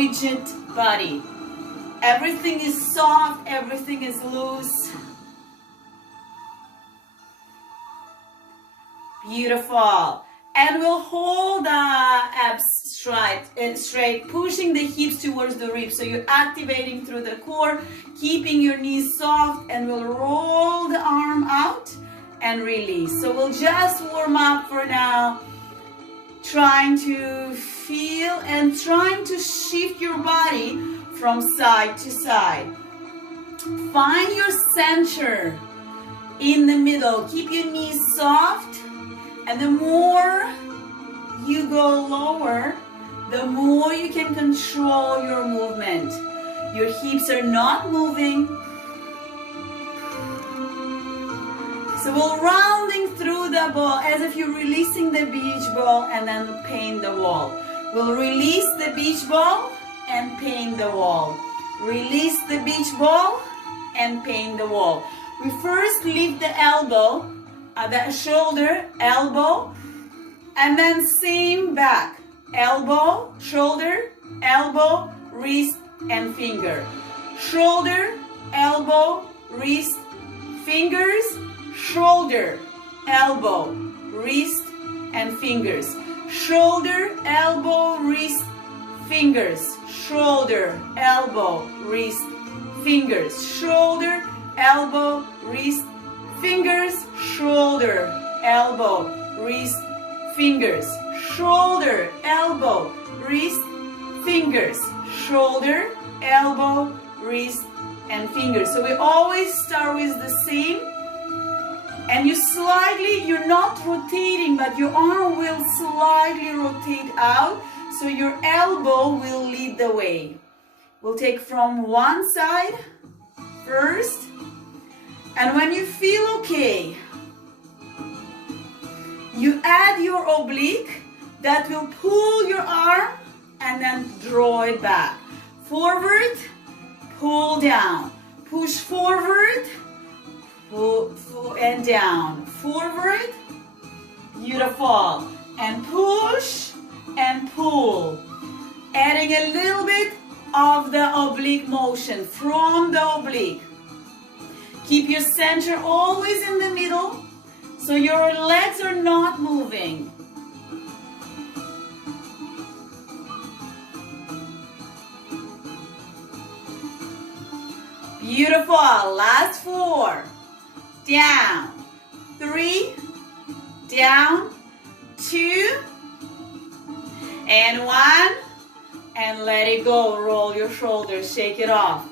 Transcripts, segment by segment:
rigid body. Everything is soft, everything is loose. Beautiful. And we'll hold the abs straight, pushing the hips towards the ribs. So you're activating through the core, keeping your knees soft, and we'll roll the arm out and release. So we'll just warm up for now, trying to feel and trying to shift your body from side to side. Find your center in the middle. Keep your knees soft, and the more you go lower, the more you can control your movement. Your hips are not moving. So we're rounding through the ball as if you're releasing the beach ball and then paint the wall. We'll release the beach ball and paint the wall. Release the beach ball and paint the wall. We first lift the elbow, the shoulder, elbow, and then same back. Elbow, shoulder, elbow, wrist, and finger. Shoulder, elbow, wrist, fingers, shoulder, elbow, wrist, and fingers. Shoulder, elbow, wrist, fingers. Shoulder, elbow, wrist, fingers. Shoulder, elbow, wrist, fingers. Shoulder, elbow, wrist, fingers. Shoulder, elbow, wrist, fingers. Shoulder, elbow, wrist, and fingers. So we always start with the same. And you're not rotating, but your arm will slightly rotate out, so your elbow will lead the way. We'll take from one side first, and when you feel okay, you add your oblique that will pull your arm and then draw it back. Forward, pull down, push forward, pull and down, forward, beautiful, and push and pull, adding a little bit of the oblique motion from the oblique. Keep your center always in the middle so your legs are not moving. Beautiful. Last 4. Down. 3. Down. 2. And 1. And let it go. Roll your shoulders. Shake it off.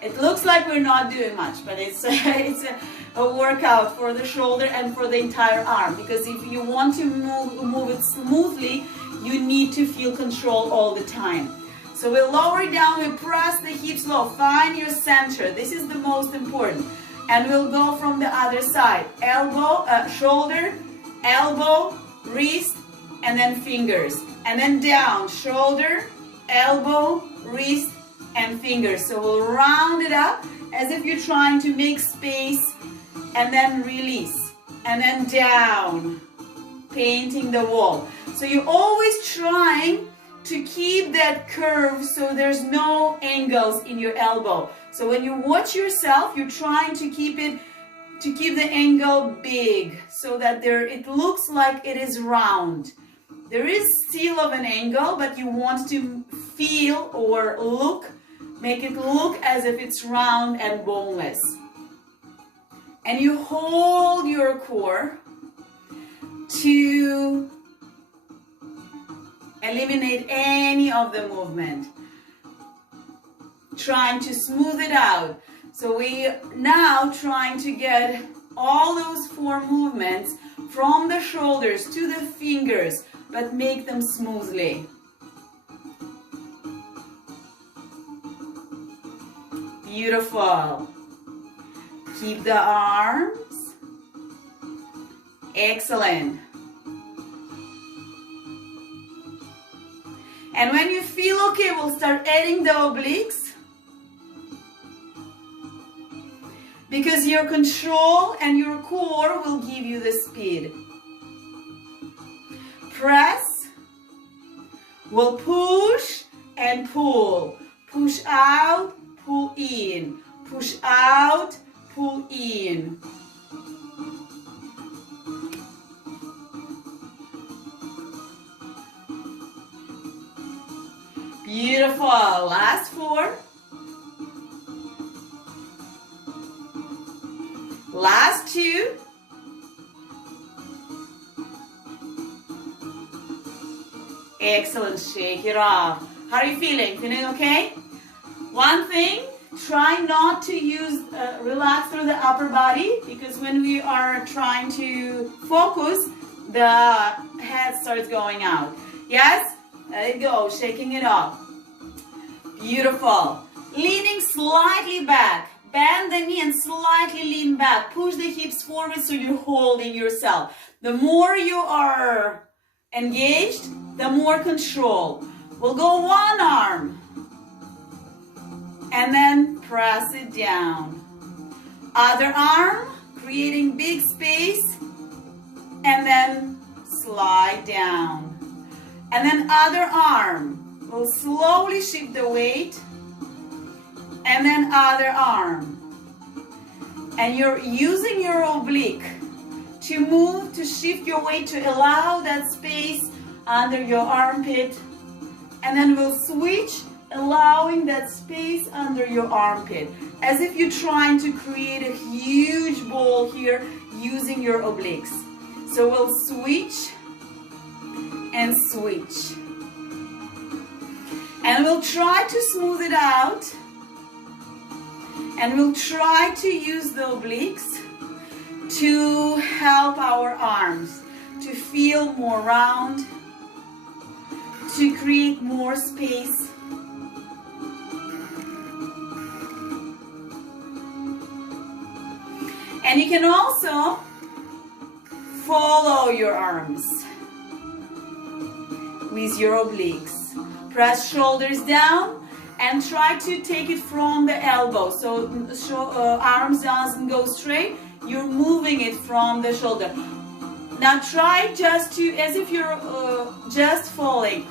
It looks like we're not doing much, but it's a workout for the shoulder and for the entire arm. Because if you want to move it smoothly, you need to feel control all the time. So we'll lower it down, we press the hips low, find your center. This is the most important. And we'll go from the other side. Elbow, shoulder, elbow, wrist, and then fingers. And then down, shoulder, elbow, wrist, and fingers. So we'll round it up as if you're trying to make space, and then release. And then down, painting the wall. So you're always trying to keep that curve so there's no angles in your elbow. So when you watch yourself, you're trying to keep the angle big so that it looks like it is round. There is still of an angle, but you want to feel or make it look as if it's round and boneless. And you hold your core to eliminate any of the movement, trying to smooth it out. So we now trying to get all those 4 movements from the shoulders to the fingers, but make them smoothly. Beautiful. Keep the arms. Excellent. And when you feel okay, we'll start adding the obliques. Because your control and your core will give you the speed. Press. We'll push and pull. Push out, pull in. Push out, pull in. Beautiful. Last 4. Last 2. Excellent. Shake it off. How are you feeling? Feeling okay? One thing, try not to use, relax through the upper body, because when we are trying to focus, the head starts going out. Yes? Let it go. Shaking it off. Beautiful. Leaning slightly back. Bend the knee and slightly lean back. Push the hips forward so you're holding yourself. The more you are engaged, the more control. We'll go one arm and then press it down. Other arm, creating big space, and then slide down. And then other arm, we'll slowly shift the weight, and then other arm. And you're using your oblique to move, to shift your weight, to allow that space under your armpit. And then we'll switch, allowing that space under your armpit, as if you're trying to create a huge ball here using your obliques. So we'll switch and switch. And we'll try to smooth it out. And we'll try to use the obliques to help our arms to feel more round, to create more space. And you can also follow your arms with your obliques. Press shoulders down and try to take it from the elbow. So arms doesn't go straight. You're moving it from the shoulder. Now try just to, as if you're just falling.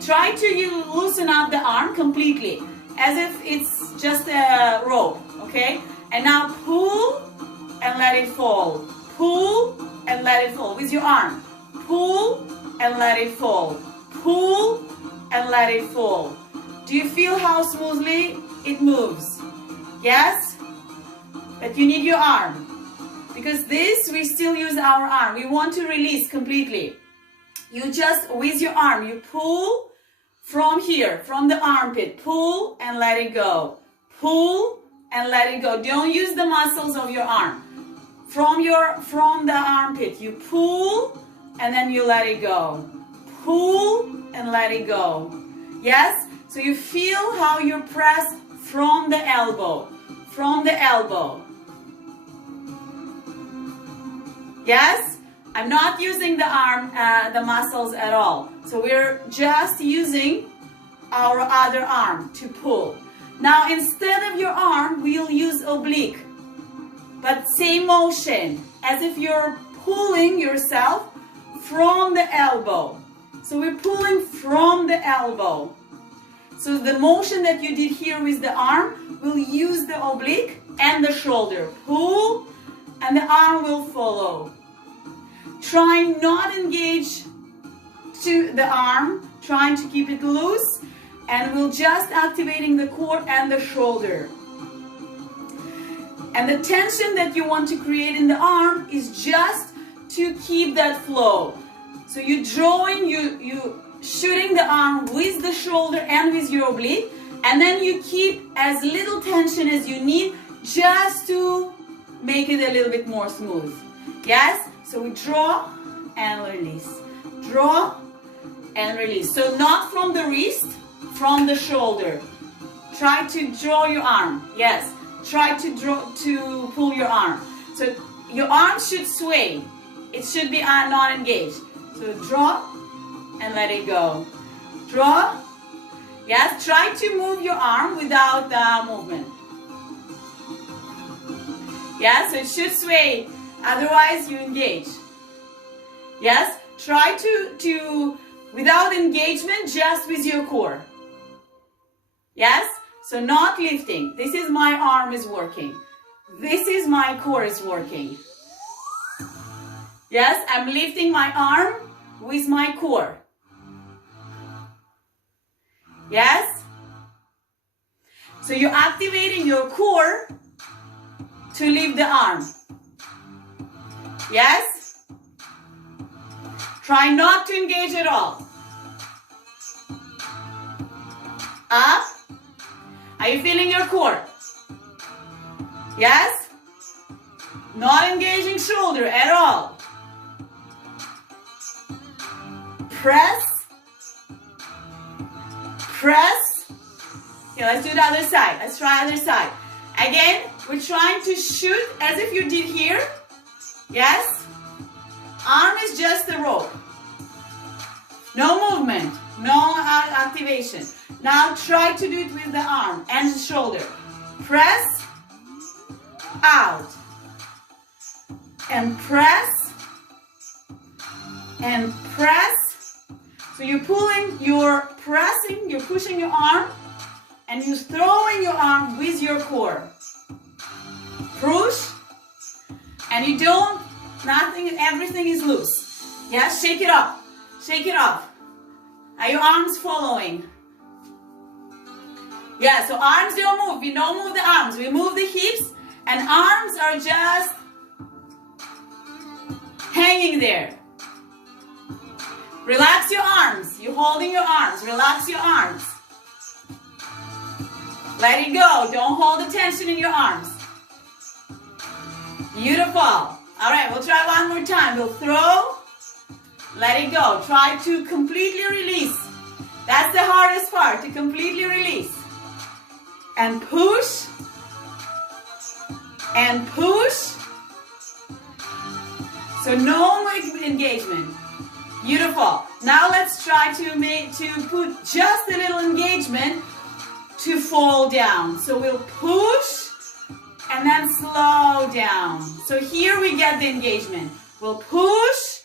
Try to loosen up the arm completely, as if it's just a rope, okay? And now pull and let it fall. Pull and let it fall with your arm. Pull and let it fall. Pull and let it fall. Do you feel how smoothly it moves? Yes? But you need your arm. Because this, we still use our arm. We want to release completely. You just, with your arm, you pull from here, from the armpit. Pull and let it go. Pull and let it go. Don't use the muscles of your arm. From the armpit, you pull and then you let it go. Pull and let it go. Yes? So you feel how you press from the elbow. From the elbow. Yes? I'm not using the arm, the muscles at all. So we're just using our other arm to pull. Now instead of your arm, we'll use oblique. But same motion, as if you're pulling yourself from the elbow. So we're pulling from the elbow. So the motion that you did here with the arm, we'll use the oblique and the shoulder. Pull, and the arm will follow. Try not engage to the arm, trying to keep it loose, and we'll just activating the core and the shoulder. And the tension that you want to create in the arm is just to keep that flow. So you're drawing, you shooting the arm with the shoulder and with your oblique, and then you keep as little tension as you need just to make it a little bit more smooth. Yes? So we draw and release. Draw and release. So not from the wrist, from the shoulder. Try to draw your arm. Yes. Try to pull your arm. So your arm should sway. It should be not engaged. So draw and let it go. Draw. Yes. Try to move your arm without movement. Yes. So it should sway. Otherwise you engage. Yes. Try to without engagement, just with your core. Yes? So not lifting. This is my arm is working. This is my core is working. Yes, I'm lifting my arm with my core. Yes? So you're activating your core to lift the arm. Yes? Try not to engage at all. Up. Are you feeling your core? Yes? Not engaging shoulder at all. Press. Press. Okay, let's do the other side. Let's try other side. Again, we're trying to shoot as if you did here. Yes? Arm is just a rope. No movement. No activation. Now try to do it with the arm and the shoulder. Press. Out. And press. And press. So you're pulling, you're pressing, you're pushing your arm, and you're throwing your arm with your core. Push, and you don't, nothing, everything is loose. Yes, shake it up. Shake it up. Are your arms following? Yeah, so arms don't move. We don't move the arms. We move the hips, and arms are just hanging there. Relax your arms. You're holding your arms. Relax your arms. Let it go. Don't hold the tension in your arms. Beautiful. All right, we'll try one more time. We'll throw. Let it go. Try to completely release. That's the hardest part, to completely release. And push. And push. So no engagement. Beautiful. Now let's try to put just a little engagement to fall down. So we'll push and then slow down. So here we get the engagement. We'll push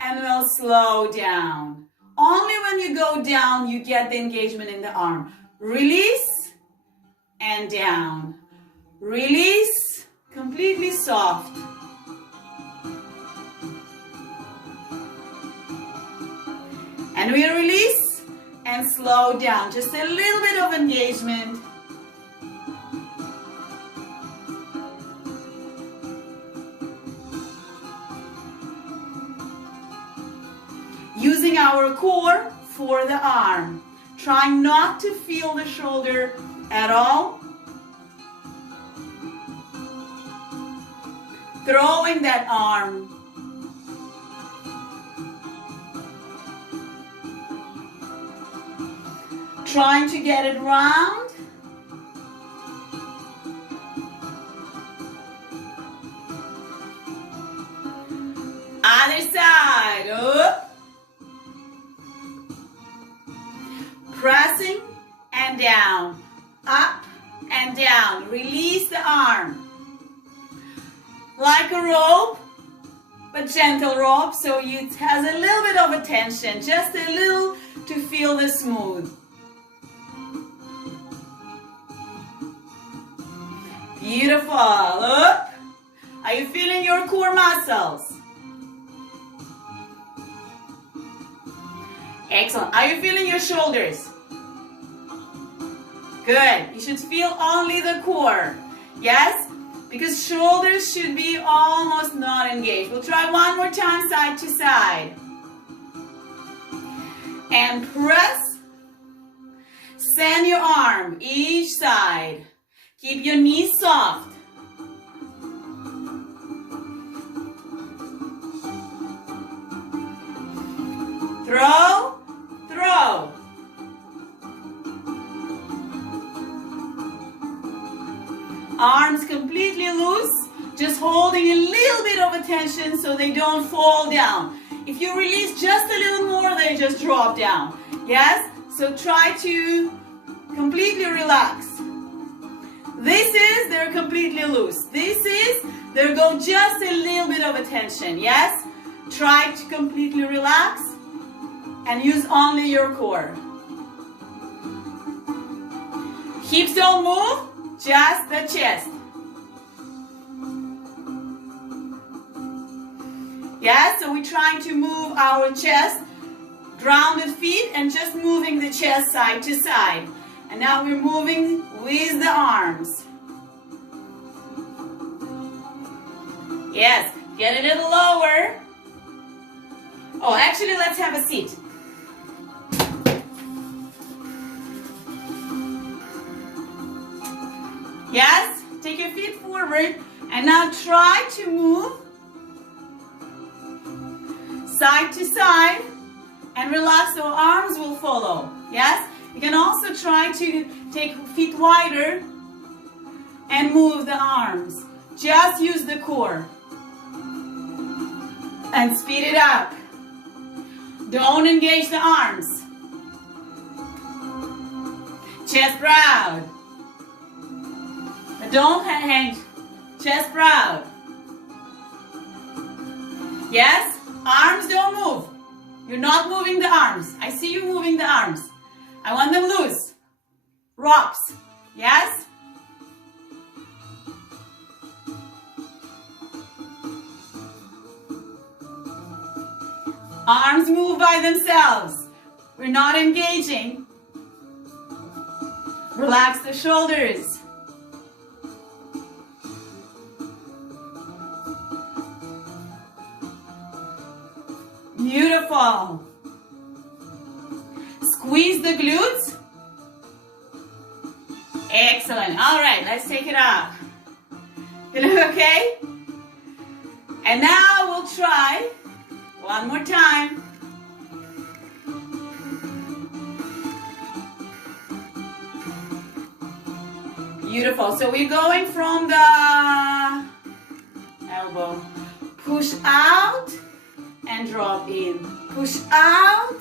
and we'll slow down. Only when you go down, you get the engagement in the arm. Release and down. Release, completely soft. And we release and slow down. Just a little bit of engagement. Using our core for the arm. Trying not to feel the shoulder at all. Throwing that arm. Trying to get it round. Other side. Up. Pressing and down. Up and down. Release the arm. Like a rope, but gentle rope, so it has a little bit of a tension, just a little to feel the smooth. Beautiful. Up. Are you feeling your core muscles? Excellent. Are you feeling your shoulders? Good. You should feel only the core. Yes? Because shoulders should be almost not engaged. We'll try one more time, side to side. And press. Send your arm each side. Keep your knees soft. Throw, throw. Arms completely loose, just holding a little bit of attention so they don't fall down. If you release just a little more, they just drop down. Yes? So try to completely relax. This is, they're completely loose. This is, there go just a little bit of attention. Yes? Try to completely relax and use only your core. Hips don't move, just the chest. Yeah, so we're trying to move our chest, grounded feet, and just moving the chest side to side. And now we're moving with the arms. Yes, get a little lower. Oh, actually, let's have a seat. Yes, take your feet forward and now try to move side to side and relax, so arms will follow. Yes, you can also try to take feet wider and move the arms. Just use the core and speed it up. Don't engage the arms. Chest proud. Don't hang. Chest proud. Yes, arms don't move. You're not moving the arms. I see you moving the arms. I want them loose. Rocks. Yes? Arms move by themselves. We're not engaging. Relax the shoulders. Beautiful. Squeeze the glutes. Excellent. All right, let's take it up. You look okay? And now we'll try one more time. Beautiful. So we're going from the elbow. Push out and drop in. Push out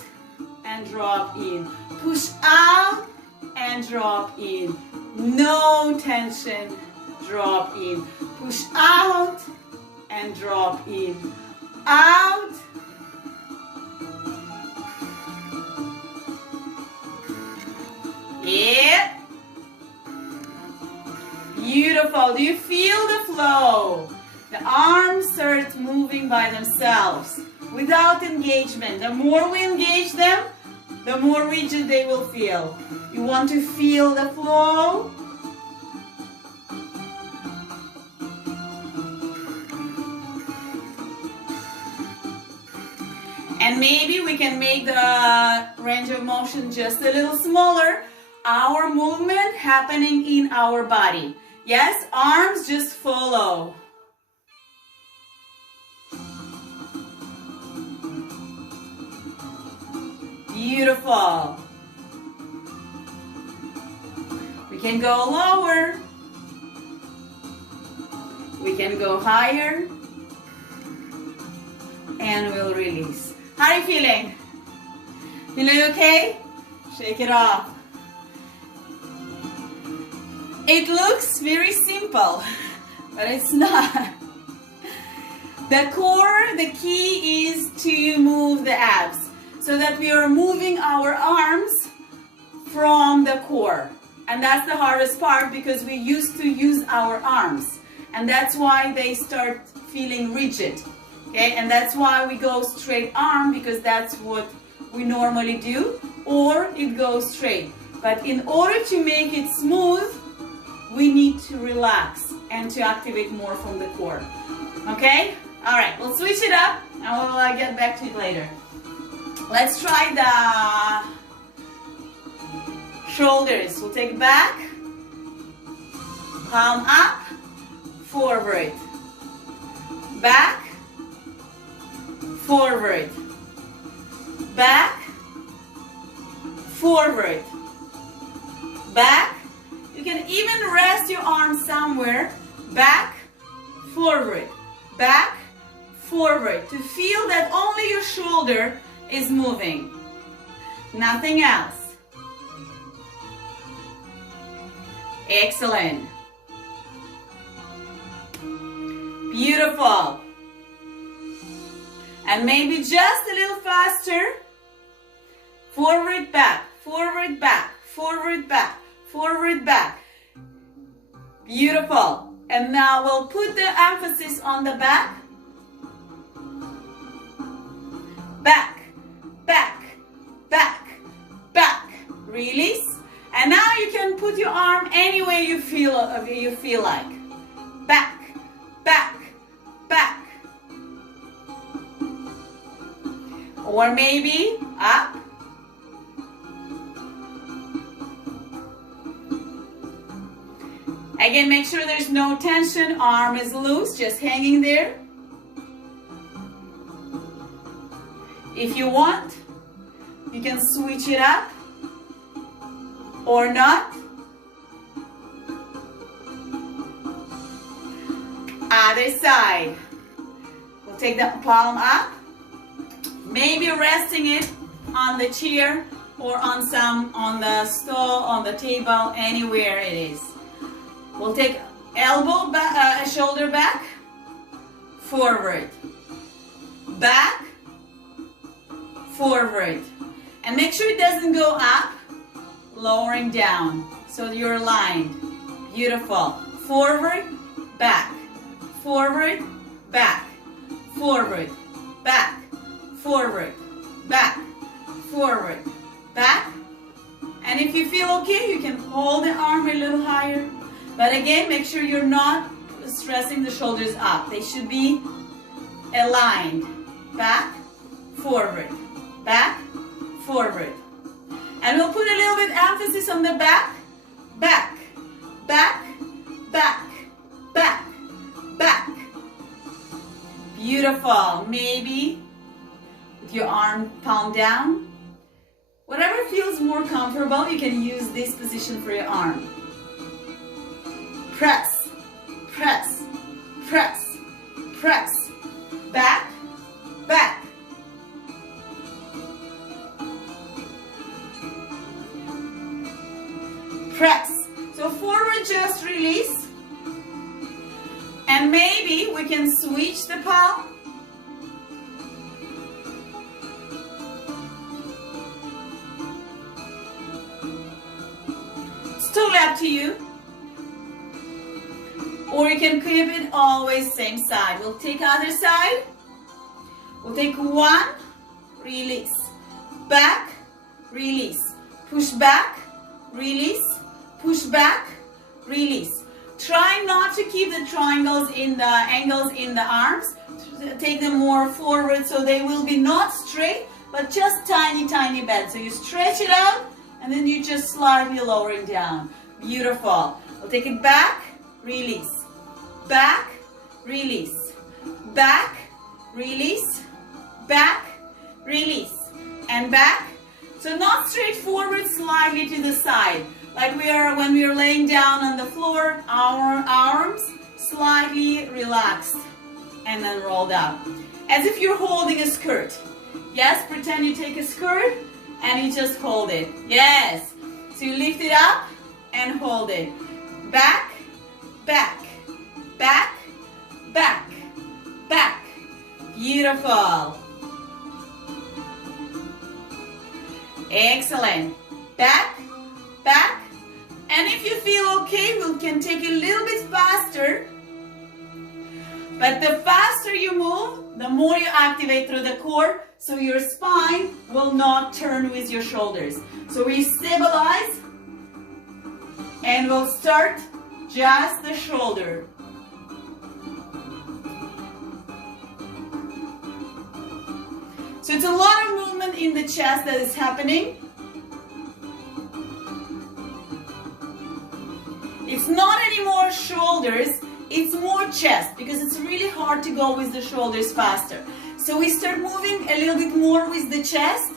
and drop in. Push out and drop in. No tension. Drop in. Push out and drop in. Out. Yeah. Beautiful. Do you feel the flow? The arms start moving by themselves without engagement. The more we engage them, the more rigid they will feel. You want to feel the flow. And maybe we can make the range of motion just a little smaller. Our movement happening in our body. Yes, arms just follow. Beautiful. We can go lower. We can go higher. And we'll release. How are you feeling? Feeling okay? Shake it off. It looks very simple, but it's not. The core, the key is to move the abs so that we are moving our arms from the core. And that's the hardest part because we used to use our arms. And that's why they start feeling rigid. Okay, and that's why we go straight arm because that's what we normally do, or it goes straight. But in order to make it smooth, we need to relax and to activate more from the core. Okay? All right, we'll switch it up and we'll get back to it later. Let's try the shoulders. We'll take back, palm up, forward, back, forward, back, forward, back. You can even rest your arms somewhere. Back, forward, back, forward. To feel that only your shoulder is moving. Nothing else. Excellent. Beautiful. And maybe just a little faster. Forward, back, forward, back, forward, back, forward, back. Beautiful. And now we'll put the emphasis on the back. Back, back, back, back. Release. And now you can put your arm any way you feel like. Back, back, back. Or maybe up. Again, make sure there's no tension. Arm is loose, just hanging there. If you want, you can switch it up or not. Other side. We'll take the palm up, maybe resting it on the chair or on the stool, on the table, anywhere it is. We'll take elbow back, shoulder back, forward, back, forward. And make sure it doesn't go up, lowering down. So you're aligned. Beautiful. Forward, back, forward, back, forward, back, forward, back, forward, back. And if you feel okay, you can hold the arm a little higher. But again, make sure you're not stressing the shoulders up. They should be aligned. Back, forward, back, forward. And we'll put a little bit emphasis on the back, back, back, back, back, back. Beautiful. Maybe with your arm palm down. Whatever feels more comfortable, you can use this position for your arm. Press, press, press, press. Back, back. Press. So forward, just release. And maybe we can switch the palm. It's totally up to you. Or you can keep it always same side. We'll take other side. We'll take one, release. Back, release. Push back, release. Push back, release. Try not to keep the triangles in the angles in the arms. Take them more forward so they will be not straight, but just tiny, tiny bend. So you stretch it out and then you just slightly lowering down. Beautiful. We'll take it back, release. Back, release. Back, release. Back, release. And back. So not straight forward, slightly to the side. Like when we are laying down on the floor, our arms slightly relaxed and then rolled up. As if you're holding a skirt. Yes, pretend you take a skirt and you just hold it. Yes. So you lift it up and hold it. Back, back, back, back, back. Beautiful. Excellent. Back, back. And if you feel okay, we can take a little bit faster. But the faster you move, the more you activate through the core, so your spine will not turn with your shoulders. So we stabilize and we'll start just the shoulder. So it's a lot of movement in the chest that is happening. It's not anymore shoulders, it's more chest because it's really hard to go with the shoulders faster. So we start moving a little bit more with the chest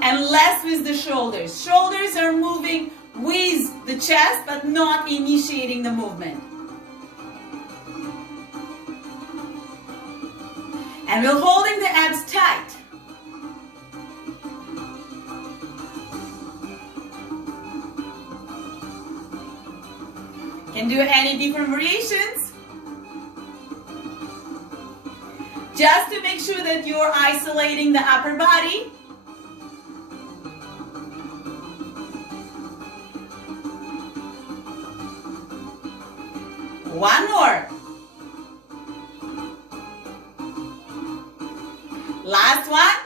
and less with the shoulders. Shoulders are moving with the chest but not initiating the movement. And we're holding the abs tight. Can do any different variations. Just to make sure that you're isolating the upper body. One more. Last one.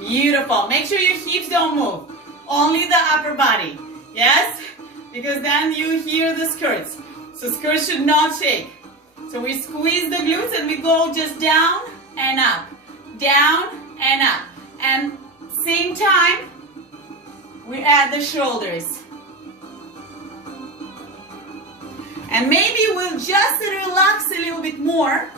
Beautiful. Make sure your hips don't move. Only the upper body. Yes? Because then you hear the skirts. So skirts should not shake. So we squeeze the glutes and we go just down and up. Down and up. And same time, we add the shoulders. And maybe we'll just relax a little bit more.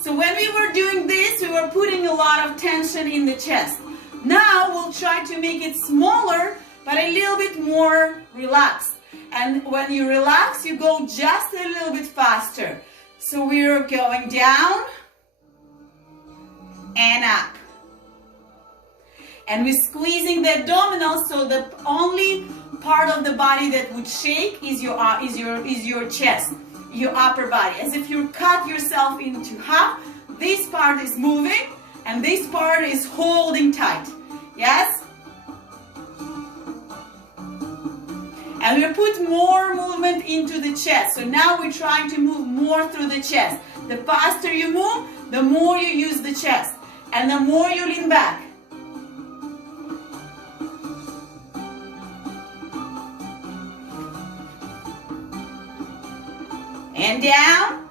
So when we were doing this, we were putting a lot of tension in the chest. Now we'll try to make it smaller, but a little bit more relaxed. And when you relax, you go just a little bit faster. So we're going down and up. And we're squeezing the abdominals, so the only part of the body that would shake is your chest, your upper body. As if you cut yourself into half. This part is moving and this part is holding tight. Yes? And we put more movement into the chest. So now we're trying to move more through the chest. The faster you move, the more you use the chest. And the more you lean back. And down.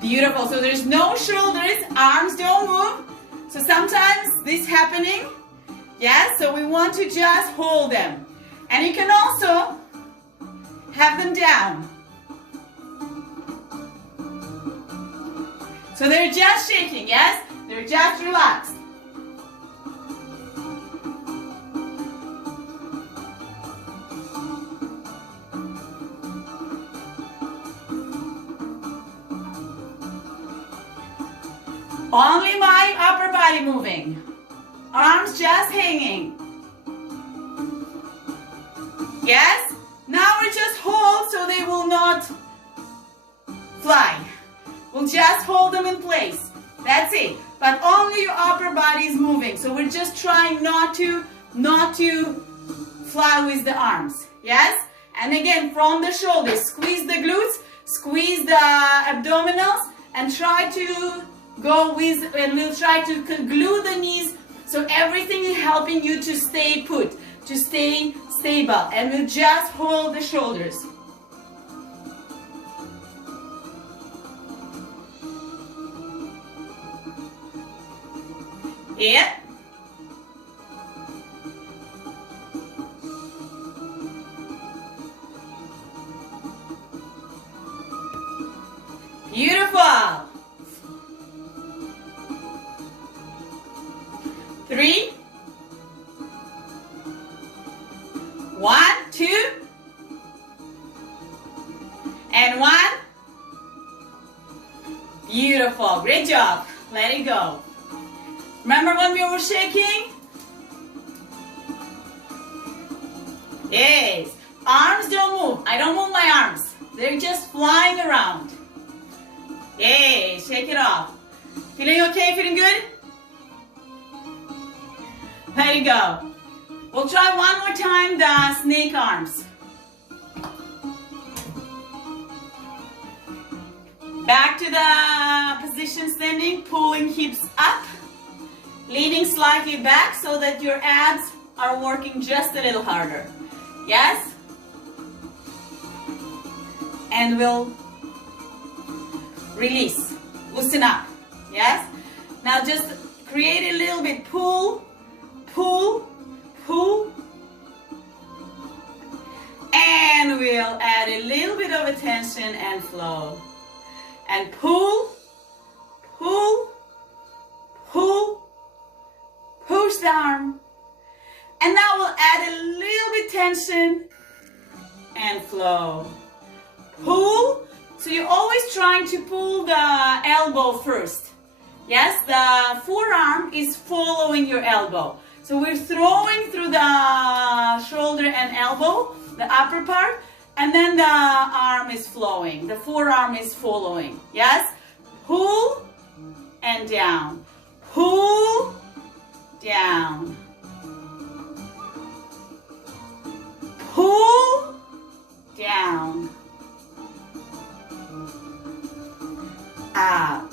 Beautiful. So there's no shoulders, arms don't move. So sometimes this happening. Yes, so we want to just hold them. And you can also have them down. So they're just shaking, yes? They're just relaxed. Only my upper body moving. Arms just hanging. Yes? Now we just hold so they will not fly. We'll just hold them in place. That's it. But only your upper body is moving. So we're just trying not to fly with the arms. Yes? And again, from the shoulders, squeeze the glutes, squeeze the abdominals, and try to go with, and we'll try to glue the knees so everything is helping you to stay put, to stay stable. And we'll just hold the shoulders. Yeah. Beautiful. 3, 1, 2, and 1. Beautiful. Great job. Let it go. Remember when we were shaking? Yes. Arms don't move. I don't move my arms. They're just flying around. Yay. Shake it off. Feeling okay? Feeling good? There you go. We'll try one more time the snake arms. Back to the position standing, pulling hips up. Leaning slightly back so that your abs are working just a little harder. Yes? And we'll release. Loosen up. Yes? Now just create a little bit pull, pull, pull. And we'll add a little bit of attention and flow. And pull, pull, pull. Push the arm. And now we'll add a little bit tension and flow. Pull. So you're always trying to pull the elbow first. Yes, the forearm is following your elbow. So we're throwing through the shoulder and elbow, the upper part, and then the arm is flowing. The forearm is following. Yes? Pull and down. Pull, down. Pull, down. Out.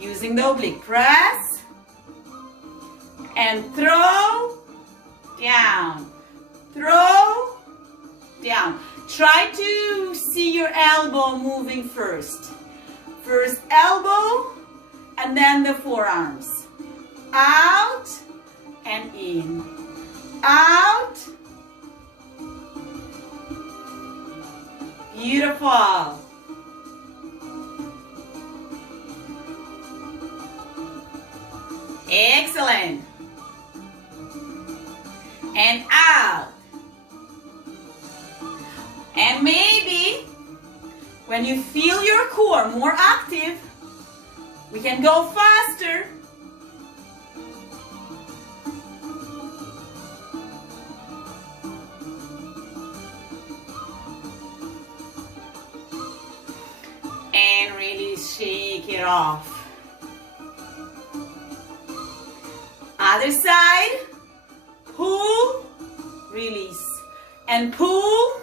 Using the oblique. Press and throw, down. Throw, down. Try to see your elbow moving first. First elbow and then the forearms. Out and in. Out. Beautiful. Excellent. And out. And maybe when you feel your core more active, we can go faster. And really shake it off. Other side. Pull, release. And pull,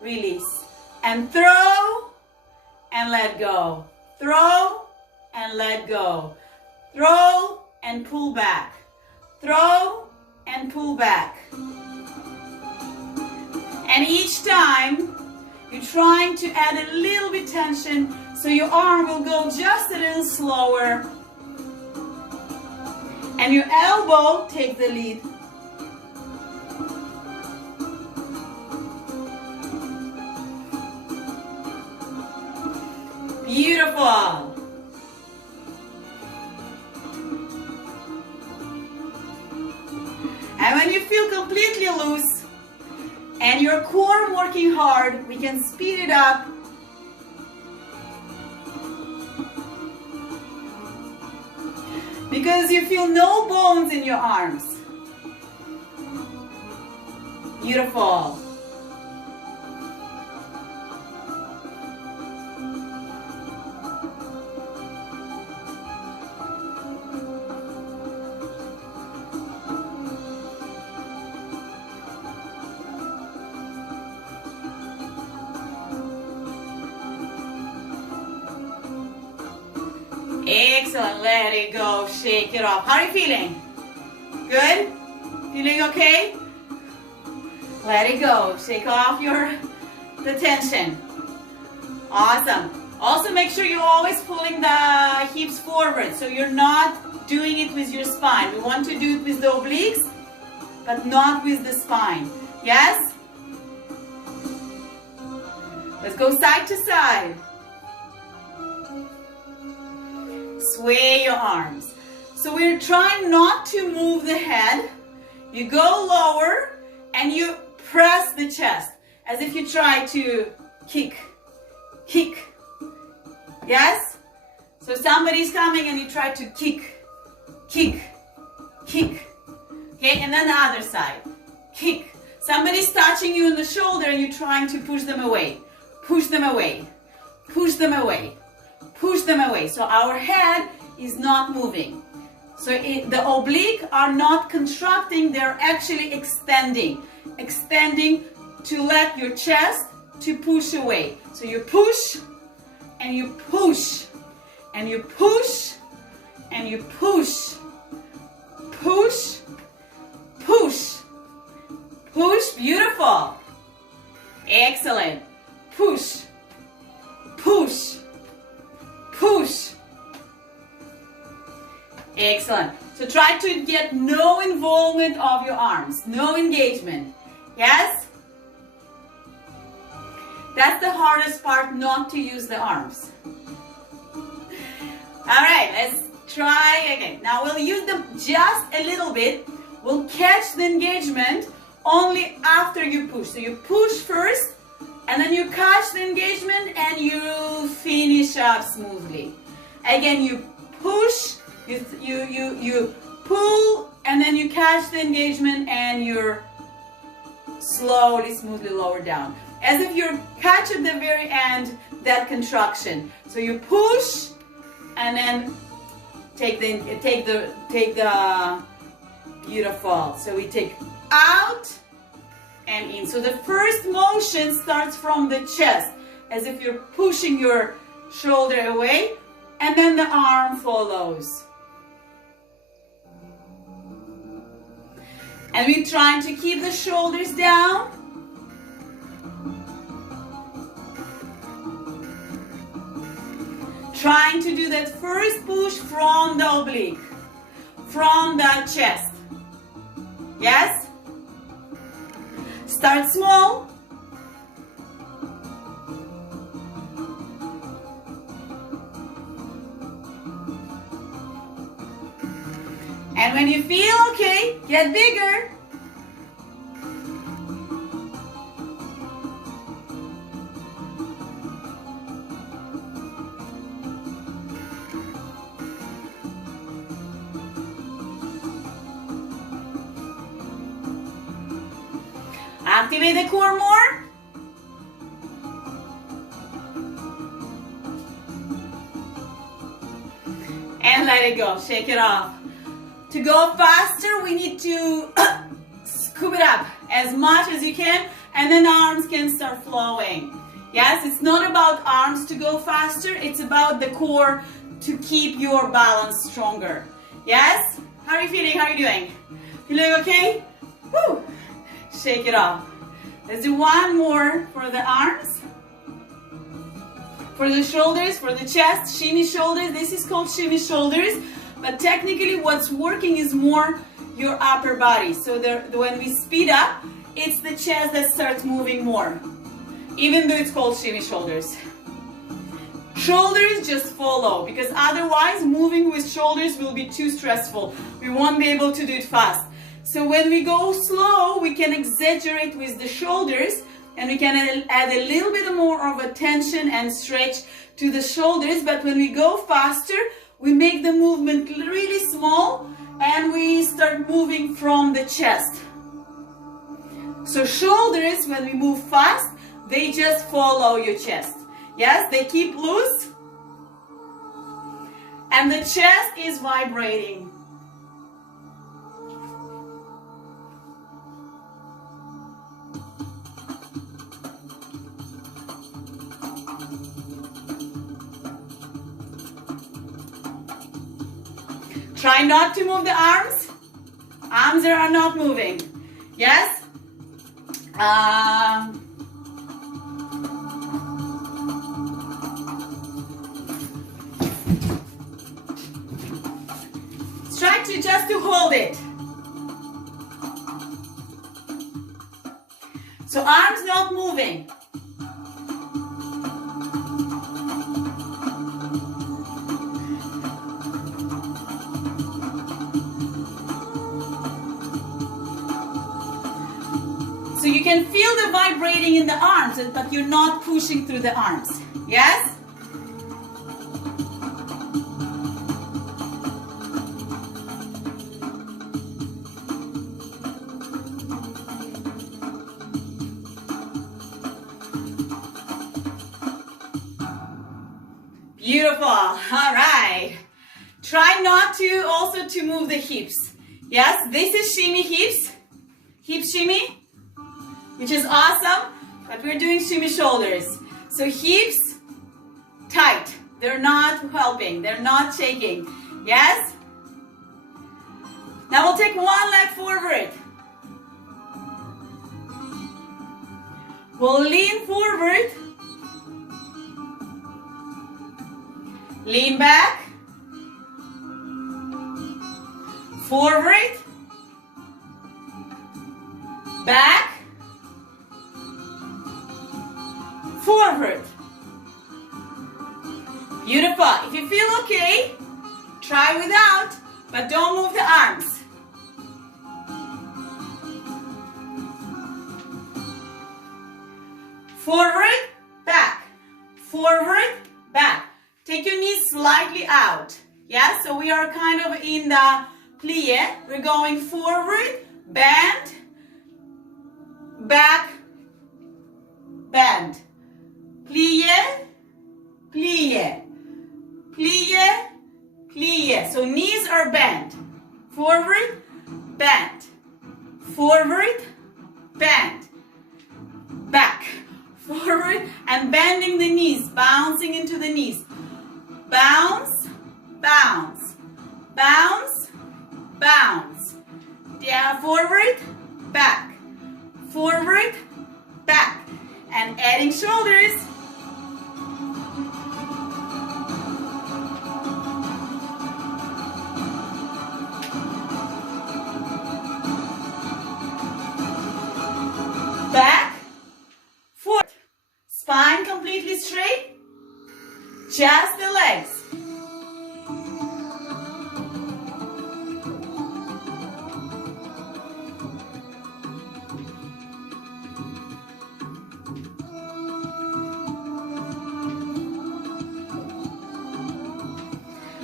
release. And throw, and let go. Throw, and let go. Throw, and pull back. Throw, and pull back. And each time, you're trying to add a little bit tension so your arm will go just a little slower. And your elbow take the lead. Beautiful. And when you feel completely loose and your core working hard, we can speed it up. Because you feel no bones in your arms. Beautiful. Excellent. Let it go. Shake it off. How are you feeling? Good? Feeling okay? Let it go. Shake off the tension. Awesome. Also make sure you're always pulling the hips forward so you're not doing it with your spine. We want to do it with the obliques, but not with the spine. Yes? Let's go side to side. Sway your arms. So we're trying not to move the head. You go lower and you press the chest as if you try to kick. Kick. Yes? So somebody's coming and you try to kick. Kick. Kick. Okay, and then the other side. Kick. Somebody's touching you on the shoulder and you're trying to push them away. Push them away. Push them away. Push them away. So our head is not moving. So the oblique are not contracting, they're actually extending. Extending to let your chest to push away. So you push and you push and you push and you push. Push, push, push. Beautiful. Excellent. Push, push, push. Excellent. So try to get no involvement of your arms, no engagement. Yes? That's the hardest part, not to use the arms. All right, let's try again. Now we'll use them just a little bit. We'll catch the engagement only after you push. So you push first, and then you catch the engagement and you finish up smoothly. Again, you push, you pull, and then you catch the engagement and you're slowly, smoothly lower down. As if you're catch at the very end, that contraction. So you push and then take the beautiful. So we take out and in. So the first motion starts from the chest, as if you're pushing your shoulder away, and then the arm follows. And we're trying to keep the shoulders down. Trying to do that first push from the oblique, from the chest. Yes? Start small. And when you feel okay, get bigger. Activate the core more. And let it go. Shake it off. To go faster, we need to scoop it up as much as you can, and then arms can start flowing. Yes, it's not about arms to go faster, it's about the core to keep your balance stronger. Yes? How are you feeling? How are you doing? Feeling okay? Woo! Shake it off. Let's do one more for the arms. For the shoulders, for the chest, shimmy shoulders. This is called shimmy shoulders. But technically what's working is more your upper body. So when we speed up, it's the chest that starts moving more. Even though it's called shimmy shoulders. Shoulders just follow, because otherwise moving with shoulders will be too stressful. We won't be able to do it fast. So when we go slow, we can exaggerate with the shoulders, and we can add a little bit more of a tension and stretch to the shoulders. But when we go faster, we make the movement really small and we start moving from the chest. So shoulders, when we move fast, they just follow your chest. Yes, they keep loose and the chest is vibrating. Try not to move the arms. Arms are not moving. Yes? Try to just to hold it. So arms not moving. So you can feel the vibrating in the arms, but you're not pushing through the arms. Yes? Beautiful. All right. Try not to also to move the hips. Yes, this is shimmy hips. Hip shimmy, which is awesome, but we're doing shimmy shoulders. So hips tight. They're not helping. They're not shaking. Yes? Now we'll take one leg forward. We'll lean forward. Lean back. Forward. Back. Forward. Beautiful. If you feel okay, try without, but don't move the arms. Forward, back. Forward, back. Take your knees slightly out. Yeah, so we are kind of in the plie. We're going forward, bend, back, bend. Plie, plie, plie, plie. So knees are bent. Forward, bend. Forward, bend. Back, forward, and bending the knees, bouncing into the knees. Bounce, bounce, bounce, bounce. Down, forward, back, forward, back. And adding shoulders. Back, forward. Spine completely straight. Just the legs.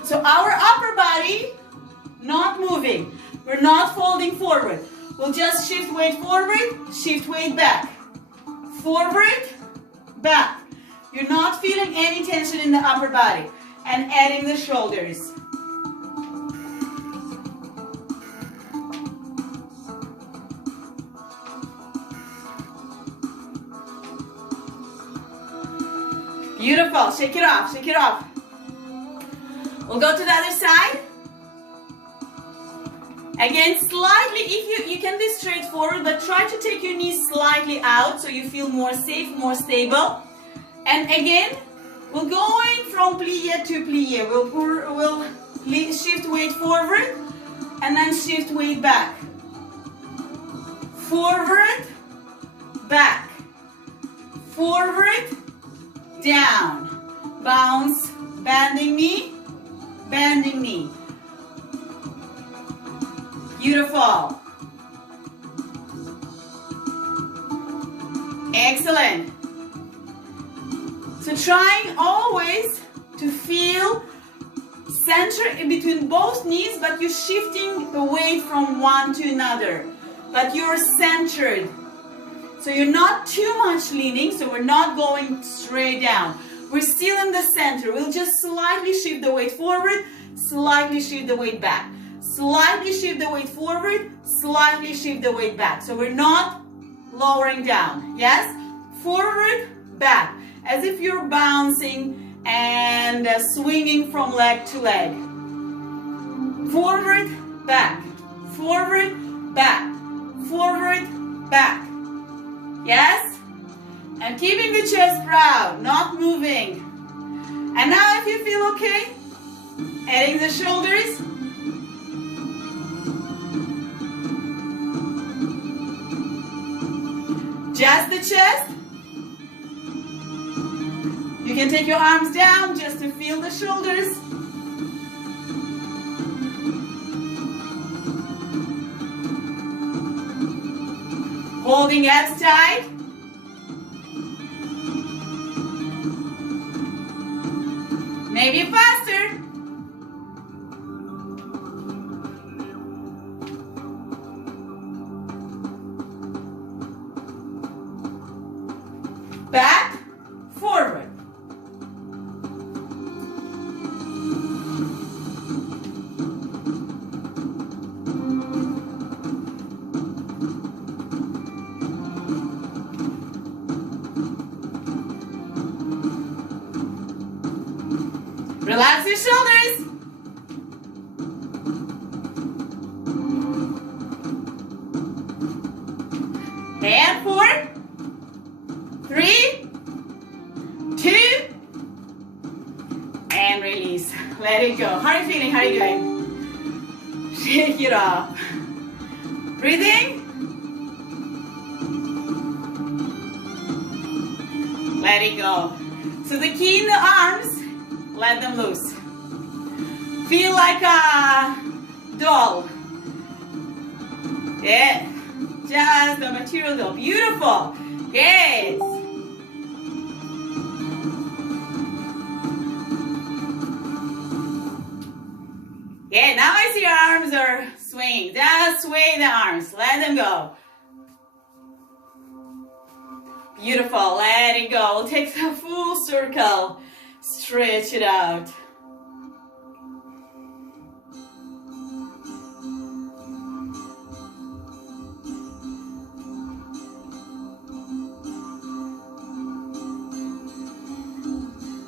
So our upper body not moving. We're not folding forward. We'll just shift weight forward, shift weight back. Forward, back. You're not feeling any tension in the upper body. And adding the shoulders. Beautiful. Shake it off, shake it off. We'll go to the other side. Again, slightly, if you can be straight forward, but try to take your knees slightly out so you feel more safe, more stable. And again, we're going from plie to plie. We'll shift weight forward and then shift weight back. Forward, back. Forward, down. Bounce, bending knee, bending knee. Beautiful. Excellent. So trying always to feel center in between both knees, but you're shifting the weight from one to another. But you're centered. So you're not too much leaning, so we're not going straight down. We're still in the center. We'll just slightly shift the weight forward, slightly shift the weight back. Slightly shift the weight forward, slightly shift the weight back. So we're not lowering down. Yes? Forward, back. As if you're bouncing and swinging from leg to leg. Forward, back. Forward, back. Forward, back. Yes? And keeping the chest proud, not moving. And now if you feel okay, adding the shoulders. Just the chest. You can take your arms down just to feel the shoulders. Holding abs tight. Maybe faster. Back, forward. Relax your shoulders. And 4, 3, 2, and release. Let it go. How are you feeling? How are you doing? Shake it off. Breathing. Let it go. So the key in the arms, let them loose. Feel like a doll. Yeah. Just a material doll. Beautiful. Yes. Yeah, now I see your arms are swinging. Just sway the arms. Let them go. Beautiful. Let it go. We'll take the full circle. Stretch it out.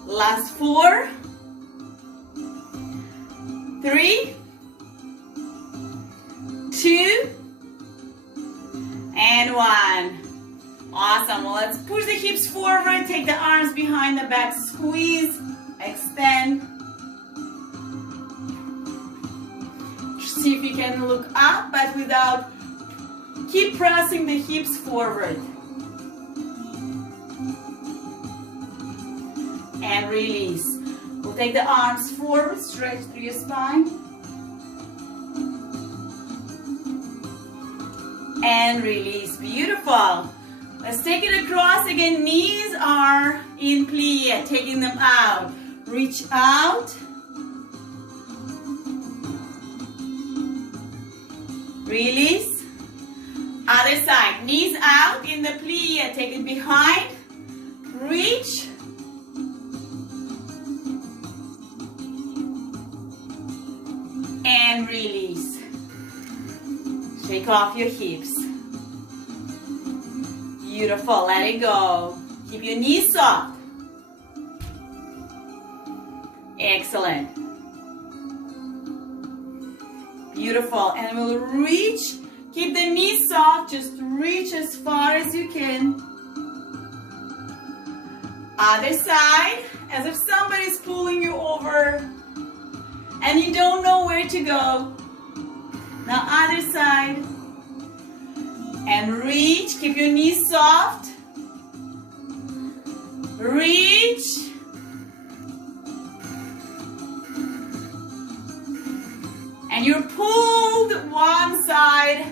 Last 4, 3, 2, and 1. Awesome. Well, let's push the hips forward. Take the arms behind the back. Squeeze. Extend. See if you can look up, but without. Keep pressing the hips forward. And release. We'll take the arms forward. Stretch through your spine. And release. Beautiful. Let's take it across again. Knees are in plie. Taking them out. Reach out. Release. Other side. Knees out in the plie. Take it behind. Reach. And release. Shake off your hips. Beautiful. Let it go. Keep your knees soft. Excellent. Beautiful. And we'll reach. Keep the knees soft. Just reach as far as you can. Other side. As if somebody's pulling you over and you don't know where to go. Now other side. And reach. Keep your knees soft. Reach. And you're pulled one side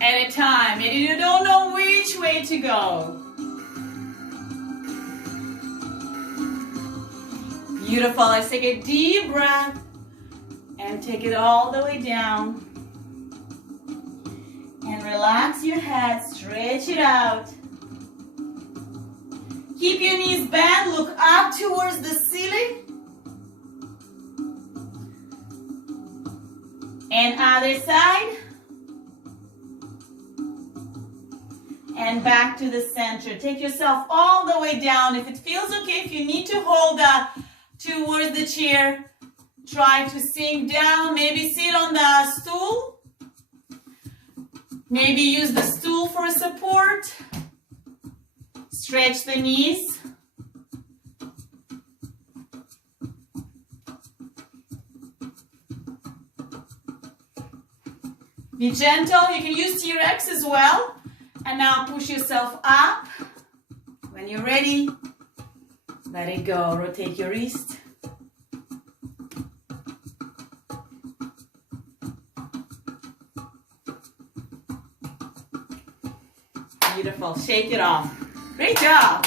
at a time. And you don't know which way to go. Beautiful. Let's take a deep breath. And take it all the way down. And relax your head, stretch it out. Keep your knees bent, look up towards the ceiling. And other side. And back to the center. Take yourself all the way down. If it feels okay, if you need to hold towards the chair, try to sink down. Maybe sit on the stool. Maybe use the stool for support. Stretch the knees. Be gentle. You can use T-Rex as well. And now push yourself up. When you're ready, let it go. Rotate your wrist. Beautiful. Shake it off. Great job.